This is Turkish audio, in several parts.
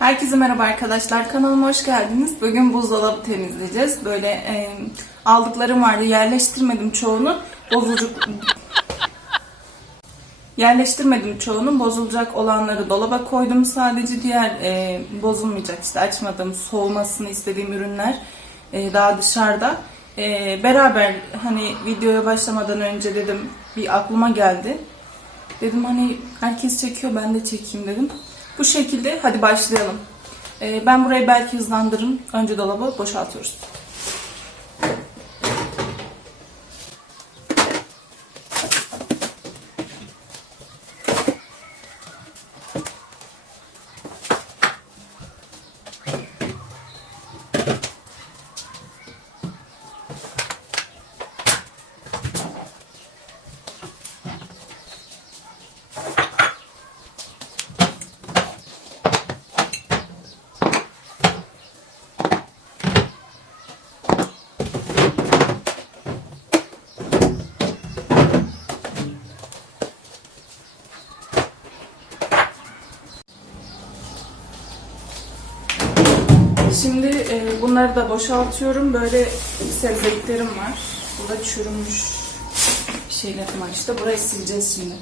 Herkese merhaba arkadaşlar. Kanalıma hoş geldiniz. Bugün buzdolabı temizleyeceğiz. Böyle e, aldıklarım vardı. Yerleştirmedim çoğunu. Bozulacak Yerleştirmedim çoğunu. Bozulacak olanları dolaba koydum. Sadece diğer e, bozulmayacak işte açmadığım, soğumasını istediğim ürünler e, daha dışarıda. E, beraber hani videoya başlamadan önce dedim bir aklıma geldi. Dedim hani herkes çekiyor ben de çekeyim dedim. Bu şekilde hadi başlayalım. Ee, ben burayı belki hızlandırırım. Önce dolabı boşaltıyoruz. Şimdi e, bunları da boşaltıyorum. Böyle sebzeliklerim var. Burada çürümüş şeylerim var işte. Burayı sileceğiz şimdi.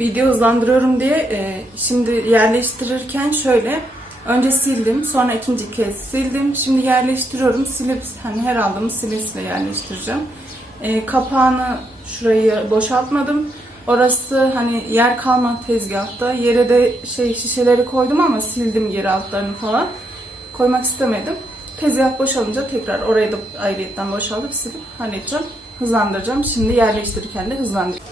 Video hızlandırıyorum diye e, şimdi yerleştirirken şöyle önce sildim sonra ikinci kez sildim şimdi yerleştiriyorum silip hani her aldığımı silipsle yerleştireceğim. E, kapağını şurayı boşaltmadım orası hani yer kalmadı tezgahta yere de şey şişeleri koydum ama sildim yer altlarını falan koymak istemedim. Tezgah boşalınca tekrar orayı da ayrıyetten boşaltıp silip halledeceğim hızlandıracağım. Şimdi yerleştirirken de hızlandıracağım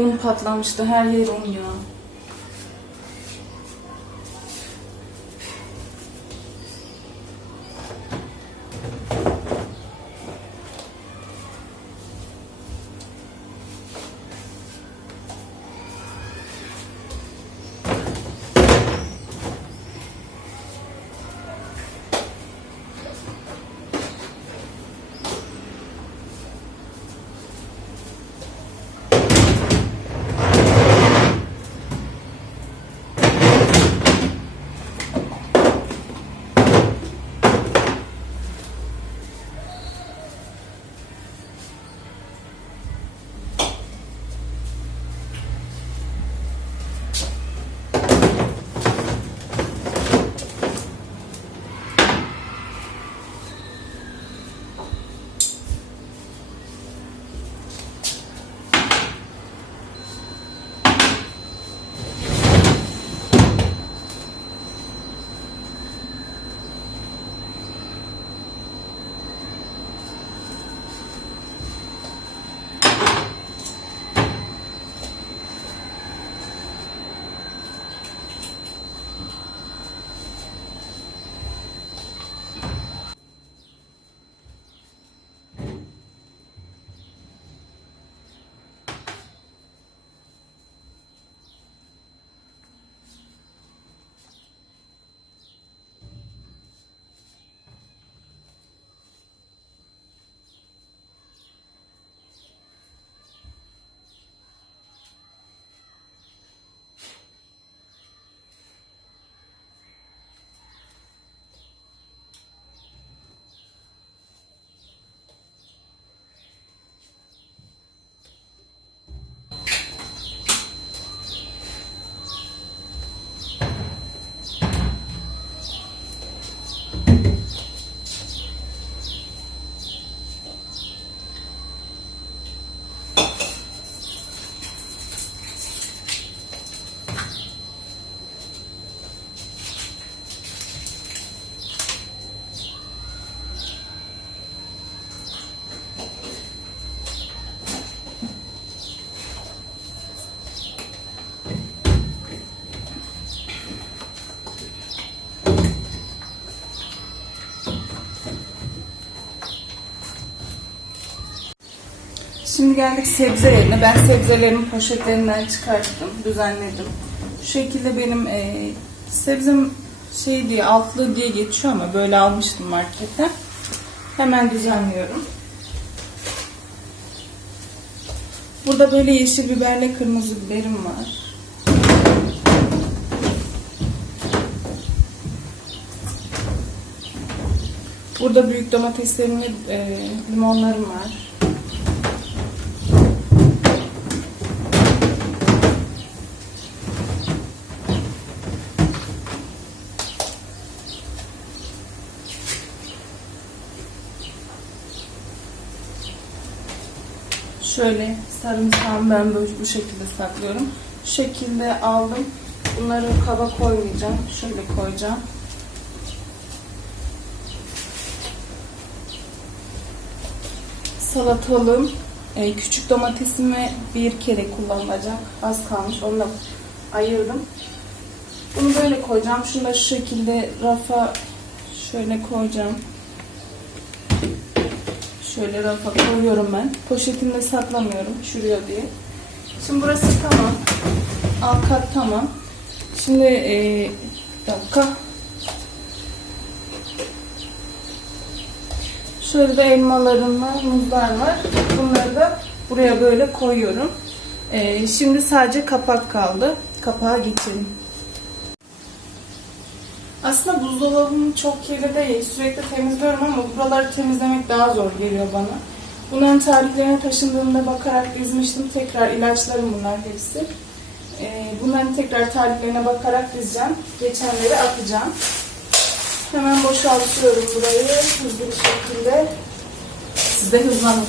Un patlamıştı. Her yer un ya. Şimdi geldik sebze yerine. Ben sebzelerimi poşetlerinden çıkarttım, düzenledim. Şu şekilde benim e, sebzem şey diye altlı diye geçiyor ama böyle almıştım marketten. Hemen düzenliyorum. Burada böyle yeşil biberle kırmızı biberim var. Burada büyük domateslerim ve e, limonlarım var. Şöyle sarımsağımı ben böyle bu şekilde saklıyorum. Şu şekilde aldım. Bunları kaba koymayacağım. Şöyle koyacağım. Salatalığım. e, küçük domatesimi bir kere kullanılacak. Az kalmış. Onu da ayırdım. Bunu böyle koyacağım. Şunu da şu şekilde rafa şöyle koyacağım. Şöyle rafa koyuyorum ben. Poşetimde saklamıyorum çürüyor diye. Şimdi burası tamam. Alt kat tamam. Şimdi e, bir dakika. De elmalarım var, muzlar var. Bunları da buraya böyle koyuyorum. E, şimdi sadece kapak kaldı. Kapağı geçelim. Aslında buzdolabım çok kirli değil. Sürekli temizliyorum ama buraları temizlemek daha zor geliyor bana. Bunların tarihlerine taşındığımda bakarak dizmiştim. Tekrar ilaçlarım bunlar hepsi. Ee, bunların tekrar tarihlerine bakarak dizeceğim. Geçenleri atacağım. Hemen boşaltıyorum burayı hızlı bir şekilde. Siz de hızlanın.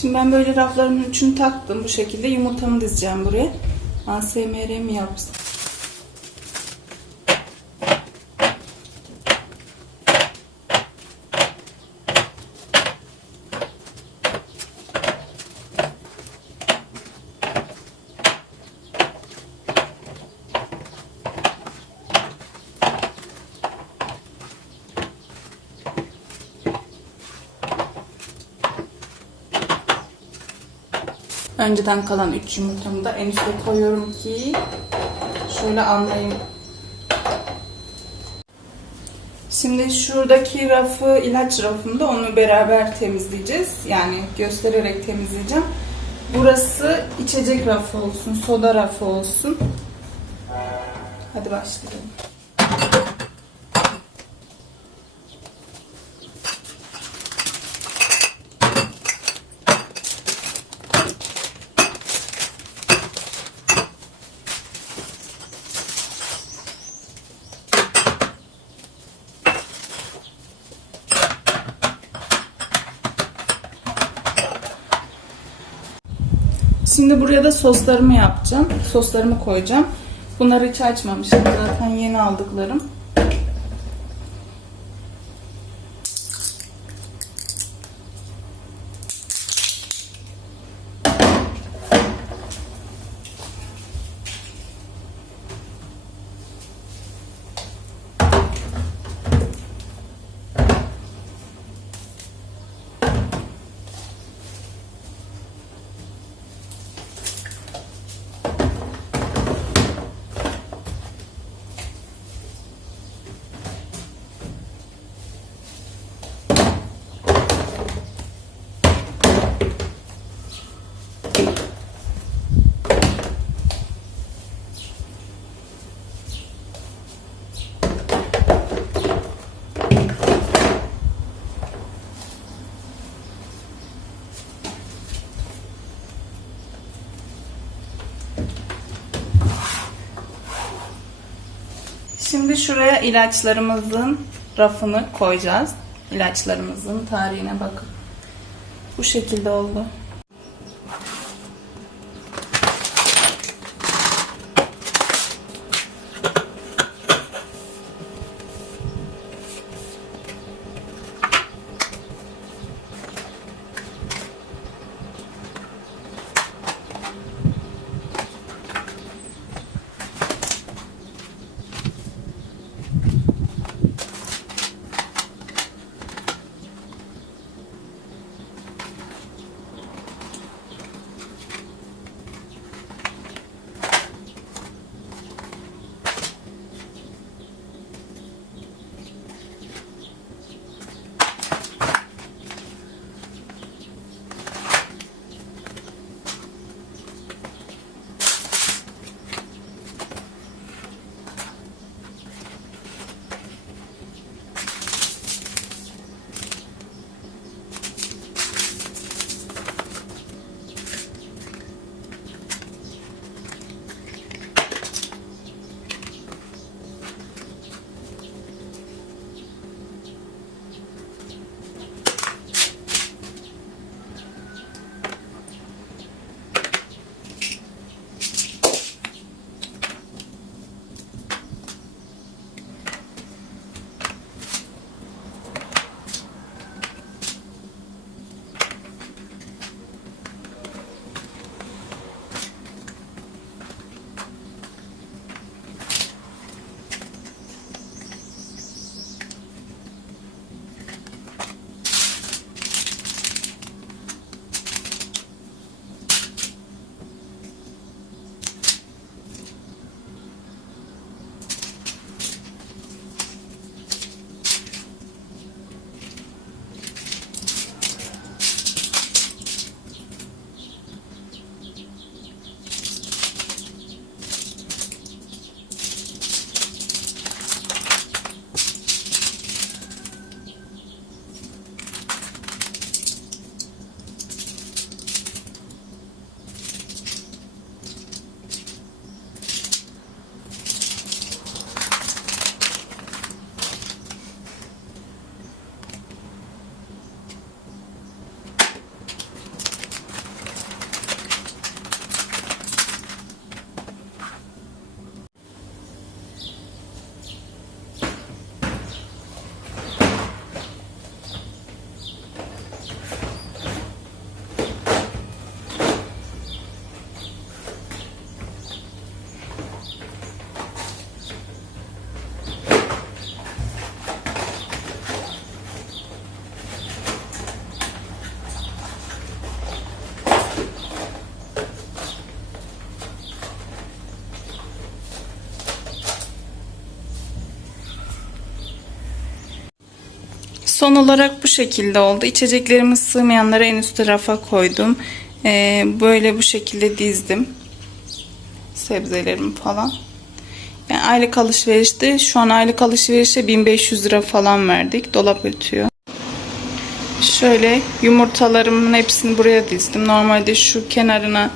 Şimdi ben böyle raflarımın üçünü taktım bu şekilde. Yumurtamı dizeceğim buraya. ASMR mi yapsın? Önceden kalan 3 yumurtamı da en üste koyuyorum ki şöyle anlayayım. Şimdi şuradaki rafı ilaç rafında onu beraber temizleyeceğiz. Yani göstererek temizleyeceğim. Burası içecek rafı olsun, soda rafı olsun. Hadi başlayalım. Şimdi buraya da soslarımı yapacağım. Soslarımı koyacağım. Bunları hiç açmamıştım. Zaten yeni aldıklarım. Şimdi şuraya ilaçlarımızın rafını koyacağız. İlaçlarımızın tarihine bakın. Bu şekilde oldu. Son olarak bu şekilde oldu. İçeceklerimi sığmayanlara en üst tarafa koydum. Ee, böyle bu şekilde dizdim. Sebzelerimi falan. Yani aylık alışverişte şu an aylık alışverişe 1500 lira falan verdik. Dolap ötüyor. Şöyle yumurtalarımın hepsini buraya dizdim. Normalde şu kenarına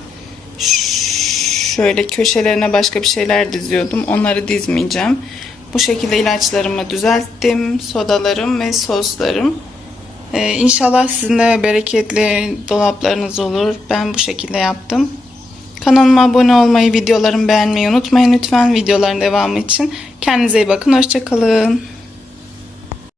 şöyle köşelerine başka bir şeyler diziyordum. Onları dizmeyeceğim. Bu şekilde ilaçlarımı düzelttim. Sodalarım ve soslarım. Ee, inşallah sizin de bereketli dolaplarınız olur. Ben bu şekilde yaptım. Kanalıma abone olmayı, videolarımı beğenmeyi unutmayın lütfen videoların devamı için. Kendinize iyi bakın. Hoşçakalın.